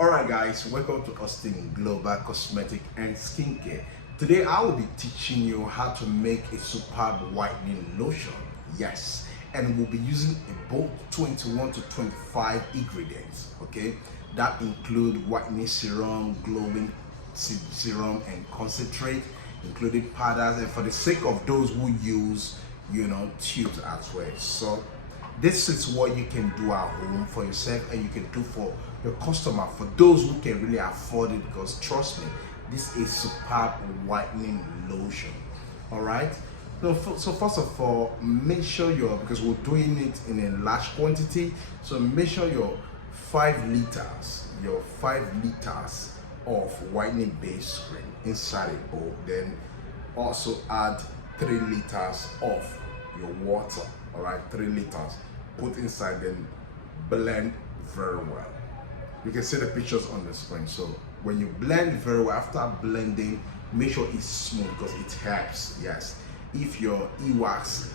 Alright guys, welcome to Austin Global Cosmetic and Skincare. Today I will be teaching you how to make a superb whitening lotion. Yes, and we'll be using both 21 to 25 ingredients, okay? That include whitening serum, glowing serum and concentrate, including powders, and for the sake of those who use, tubes as well. So this is what you can do at home for yourself and you can do for your customer, for those who can really afford it, because trust me, this is superb whitening lotion. All right, so first of all, make sure because we're doing it in a large quantity, so make sure your 5 liters of whitening base cream inside a bowl. Then also add 3 liters of your water. All right, 3 liters, put inside, then blend very well. You can see the pictures on the screen. So when you blend very well, after blending, make sure it's smooth because it helps. Yes, if your e-wax,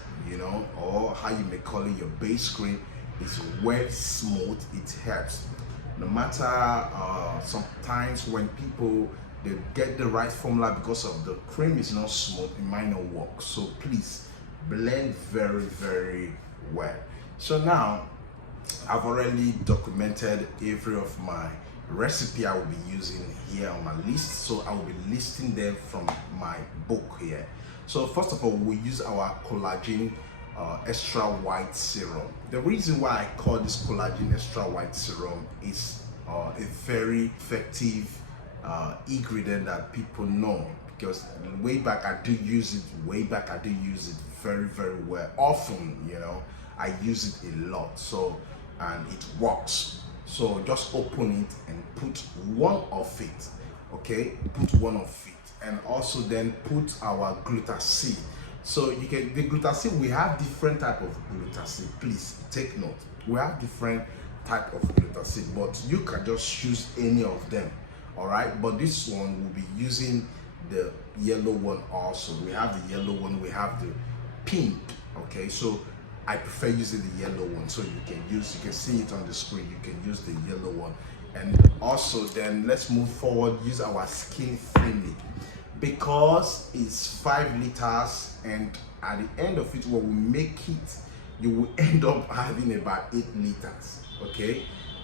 or how you may call it, your base cream is wet smooth, it helps. No matter sometimes when people they get the right formula, because of the cream is not smooth, it might not work. So please blend very well. So now I've already documented every of my recipe I will be using here on my list, so I will be listing them from my book here. So first of all, we use our collagen extra white serum. The reason why I call this collagen extra white serum is a very effective ingredient that people know, because way back I do use it very well. Often, I use it a lot, so and it works. So just open it and put one of it, okay? Put one of it, and also then put our glutacid. So the glutacid, we have different type of glutacid. Please take note. We have different type of glutacid, but you can just choose any of them. All right, but this one will be using the yellow one also. We have the yellow one, we have the pink. Okay, so I prefer using the yellow one, so you can see it on the screen. You can use the yellow one. And also then let's move forward, use our skin friendly, because it's 5 liters, and at the end of it, when we make it, you will end up having about 8 liters. Okay,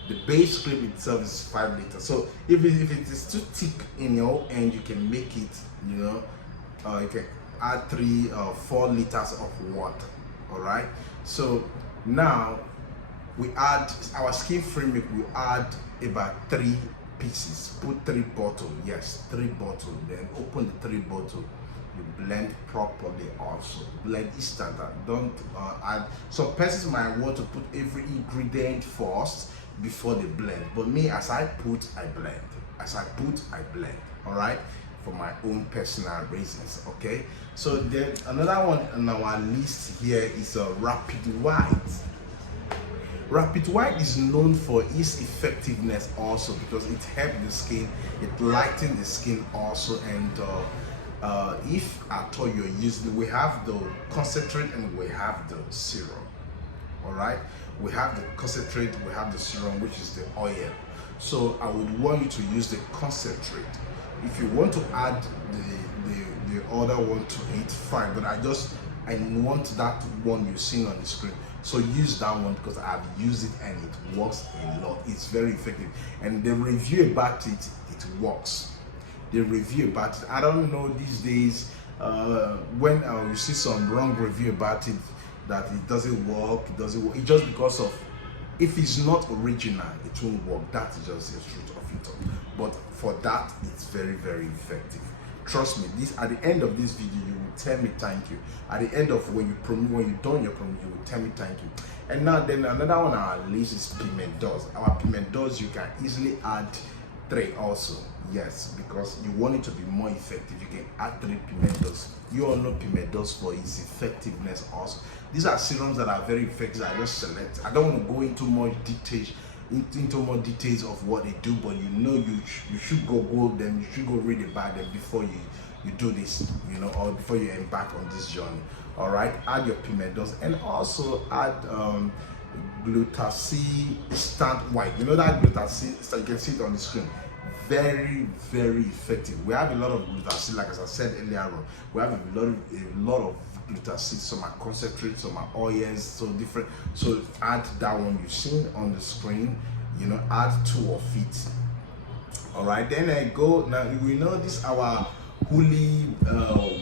the base cream itself is 5 liters. So if it is too thick in your end, you can make it, you can add 3 or 4 liters of water. All right, so now we add our skin frame milk. We add about 3 pieces. Put 3 bottles. Yes, 3 bottles. Then open the 3 bottles. You blend properly. Also blend standard. Don't add. Some persons might want to put every ingredient first before they blend, but me, as I put, I blend. As I put, I blend. All right, for my own personal reasons. Okay, so then another one on our list here is a Rapid White. Rapid White is known for its effectiveness also, because it helps the skin, it lightens the skin also. And if at all you're using, we have the concentrate and we have the serum. All right, we have the concentrate, we have the serum, which is the oil. So I would want you to use the concentrate. If you want to add the other one to it, fine, but I want that one you're seeing on the screen. So use that one, because I've used it and it works a lot. It's very effective, and the review about it works. The review about it, I don't know these days when you see some wrong review about it, that it doesn't work. It's just because of, if it's not original, it won't work. That is just the truth of it all. But for that, it's very effective. Trust me, at the end of this video, you will tell me thank you. At the end of when you done your promo, you will tell me thank you. And now then another one on our list is pimentos. Our pimentos, you can easily add 3 also. Yes, because you want it to be more effective, you can add 3 pimentos. You all know pimentos for its effectiveness also. These are serums that are very effective. I just select. I don't want to go into more details of what they do, but you should go them. You should go read about them before you do this, or before you embark on this journey. All right, add your pimentos, and also add Glutacy Instant White. You know that Glutacy, you can see it on the screen. Very, very effective. We have a lot of Glutacy, like as I said earlier on. We have a lot of Glutacy, some are concentrates, some are oils, so different. So add that one you've seen on the screen, you know, add 2 of it. All right, then I go, now we know this our Holy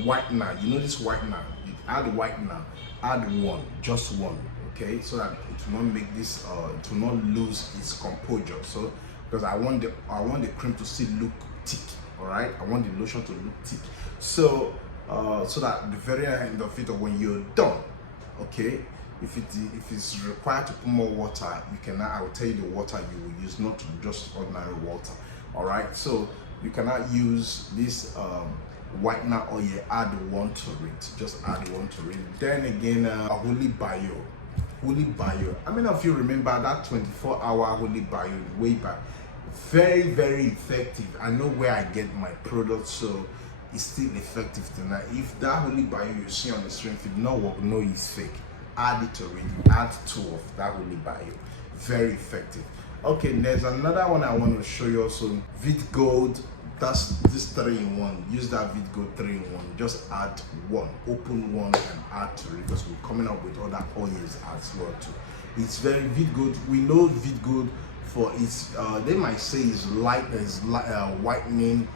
whitener. You know this whitener, you add whitener, add 1, just 1, okay, so that it will not make this it will not lose its composure. So because I want the cream to still look thick. All right, I want the lotion to look thick, so so that the very end of it, or when you're done, okay, if it's required to put more water, you can, I will tell you the water you will use, not just ordinary water. All right, so you cannot use this whitener oil, add 1 to it, just add 1 to it. Then again, Holy Bio. I mean, if you remember that 24-hour Holy Bio way back, very, very effective. I know where I get my products, so it's still effective tonight. If that Holy Bio you see on the screen, if it not work, no, it's fake. Add it to it, add 2 of that Holy Bio, very effective. Okay, there's another one I want to show you also, Vit Gold. That's this 3-in-1. Use that Vit Gold 3-in-1. Just add 1, open 1 and add to it, because we're coming up with other oils as well too. It's very Vit Gold. We know Vit Gold for its they might say it's light, whitening,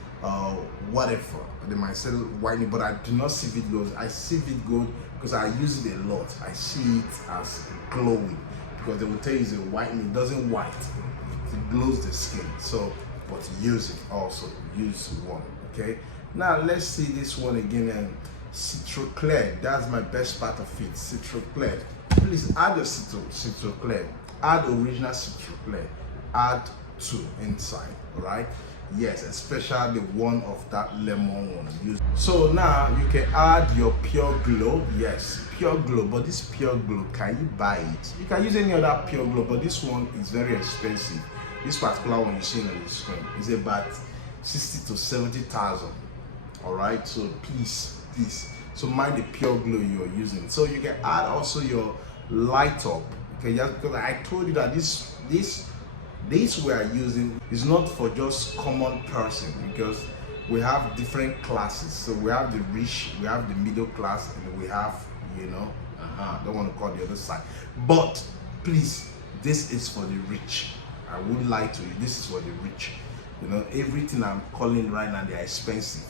whatever they might say whitening, but I do not see Vit Gold. I see Vit Gold because I use it a lot. I see it as glowing, because they will tell you it's a whitening, it doesn't white, it glows the skin. So but use it also, use 1. Okay, now let's see this one again, and Citroclear. That's my best part of it, Citroclear. Please add your Citroclear, add original Citroclear, add 2 inside. All right, yes, especially the one of that lemon one. So now you can add your Pure Glow. Yes, Pure Glow, but this Pure Glow, can you buy it? You can use any other Pure Glow, but this one is very expensive. This particular one you see on the screen is about 60 to 70,000. All right, so please, so mind the Pure Glow you're using. So you can add also your Light Up. Okay, just because I told you that this we are using is not for just common person, because we have different classes. So we have the rich, we have the middle class, and we have, you know, don't want to call the other side, but please, this is for the rich. I wouldn't lie to you, this is for the rich. You know, everything I'm calling right now, they're expensive.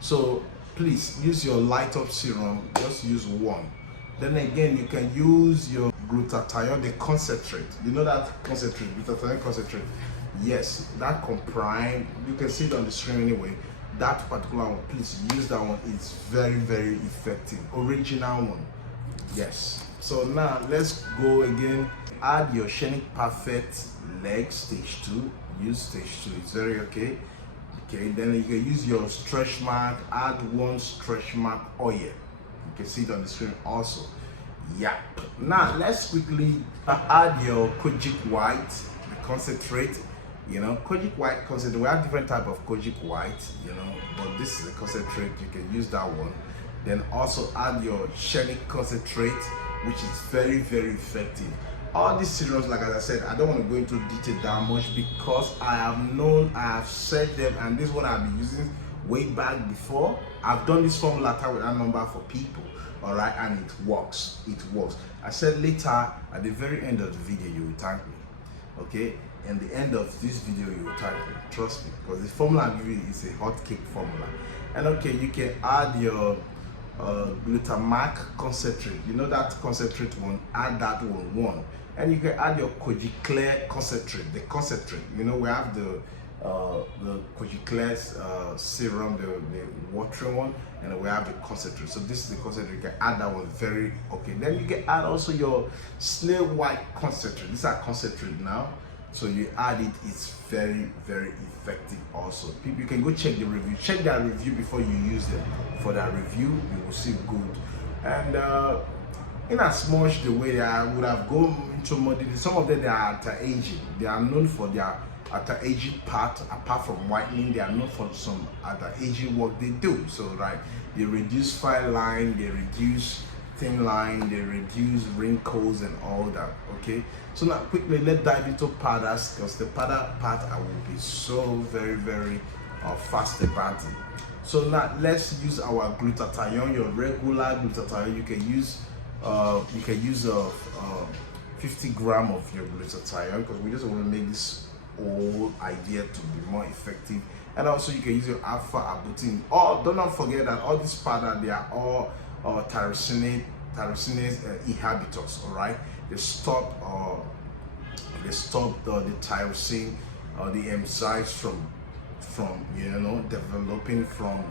So please use your Light Up serum, just use 1. Then again, you can use your glutathione, the concentrate. You know that concentrate, glutathione concentrate. Yes, that comprime, you can see it on the screen anyway. That particular one, please use that one. It's very, very effective. Original one. Yes. So now let's go again. Add your Shenic Perfect Leg stage 2. Use stage 2. It's very okay. Okay. Then you can use your stretch mark. Add 1 stretch mark oil. You can see it on the screen also. Yeah. Now let's quickly add your Kojic White, the concentrate. You know, Kojic White concentrate. We have different type of Kojic White. You know, but this is a concentrate. You can use that one. Then also add your Shenic concentrate, which is very, very effective. All these serums, like as I said, I don't want to go into detail that much, because I have said them, and this one I've been using way back before. I've done this formula with that number for people, all right, and it works. I said later at the very end of the video you will thank me, okay? And the end of this video you will thank me, trust me, because the formula I'm giving is a hot cake formula. And okay, you can add your glutamac concentrate. You know that concentrate one, add that one. And you can add your Kojiclear concentrate, the concentrate. You know, we have the Kojiclear serum, the watery one, and we have the concentrate. So this is the concentrate. You can add that one, very okay. Then you can add also your Snail White concentrate. These are concentrate now, so you add it. It's very, very effective also. People, you can go check the review. Check that review before you use them. For that review, you will see good. And in as much the way I would have gone into more detail, some of them they are anti-aging. They are known for their anti-aging part. Apart from whitening, they are known for some anti-aging work they do. So right, they reduce fine line, they reduce thin line, they reduce wrinkles and all that. Okay, so now quickly let's dive into powders, because the powder part I will be so very fast about it. So now let's use our glutathione, your regular glutathione. You can use 50 gram of your glutathione, because we just want to make this whole idea to be more effective. And also you can use your alpha arbutin. Do not forget that all these powder, they are all tyrosinase inhibitors. All right, they stop the tyrosine the enzymes from developing, from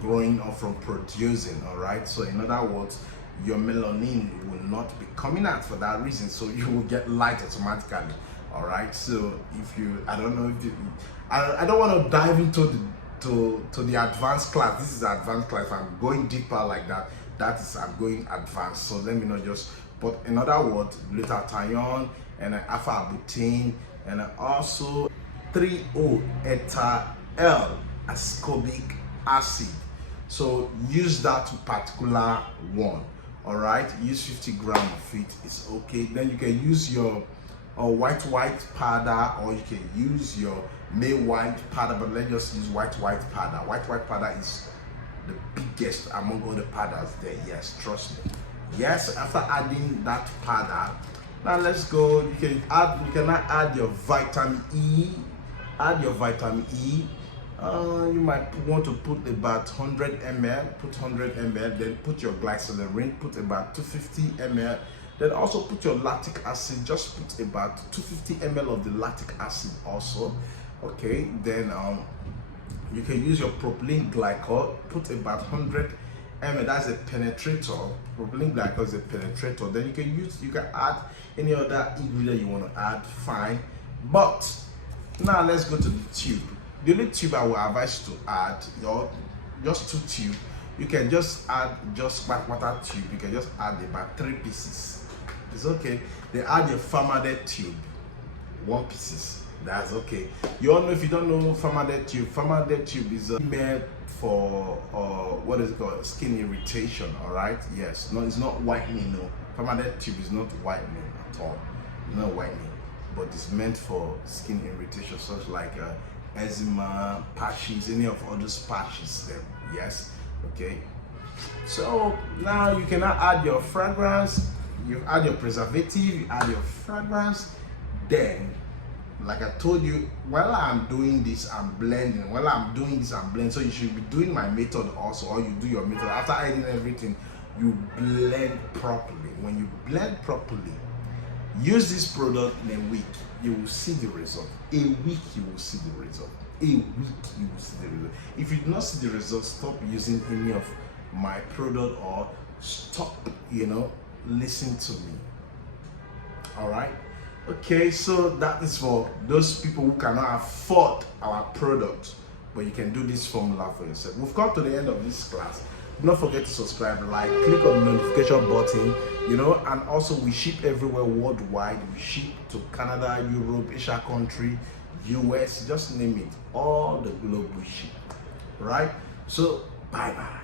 growing, or from producing. All right, so in other words, your melanin will not be coming out for that reason, so you will get light automatically. All right, so if you, I don't know if you, I don't want to dive into the advanced class. This is the advanced class. I'm going deeper like that. That is, I'm going advanced. So let me not just, but in other words, glutathione and alpha arbutin, and also 3-O-ethyl ascorbic acid. So use that particular one. All right, use 50 gram of it. It's okay. Then you can use your white powder, or you can use your May white powder, but let's just use white powder. White powder is the biggest among all the powders there. Yes, trust me. Yes, after adding that powder, now let's go. You can now add your vitamin E. Add your vitamin E. You might want to put about 100 ml. Put 100 ml. Then put your glycerin. Put about 250 ml. Then also put your lactic acid. Just put about 250 ml of the lactic acid also. Okay. Then you can use your propylene glycol. Put about 100 ml. That's a penetrator. Propylene glycol is a penetrator. Then you can add any other ingredient you want to add. Fine. But now let's go to the tube. The only tube I will advise to add, just 2 tubes. You can just add just water tube. You can just add about 3 pieces. It's okay. Then add your Farmadet tube, 1 pieces. That's okay. You all know, if you don't know Farmadet tube is made for what is it called, skin irritation. All right. Yes. No, it's not whitening. No, Farmadet tube is not whitening at all. It's not whitening, but it's meant for skin irritation, such like eczema, patches, any of all those patches there. Yes. Okay. So now you can add your fragrance. You add your preservative. You add your fragrance. Then, like I told you, while I'm doing this, I'm blending. So you should be doing my method also, or you do your method. After adding everything, you blend properly. When you blend properly, use this product in a week, you will see the result. A week, you will see the result. A week, you will see the result. If you do not see the result, stop using any of my product, or stop, listen to me. All right. Okay, so that is for those people who cannot afford our product, but you can do this formula for yourself. We've come to the end of this class. Do not forget to subscribe, like, click on the notification button, and also we ship everywhere worldwide. We ship to Canada, Europe, Asia country, US, just name it. All the globe we ship, right? So, bye-bye.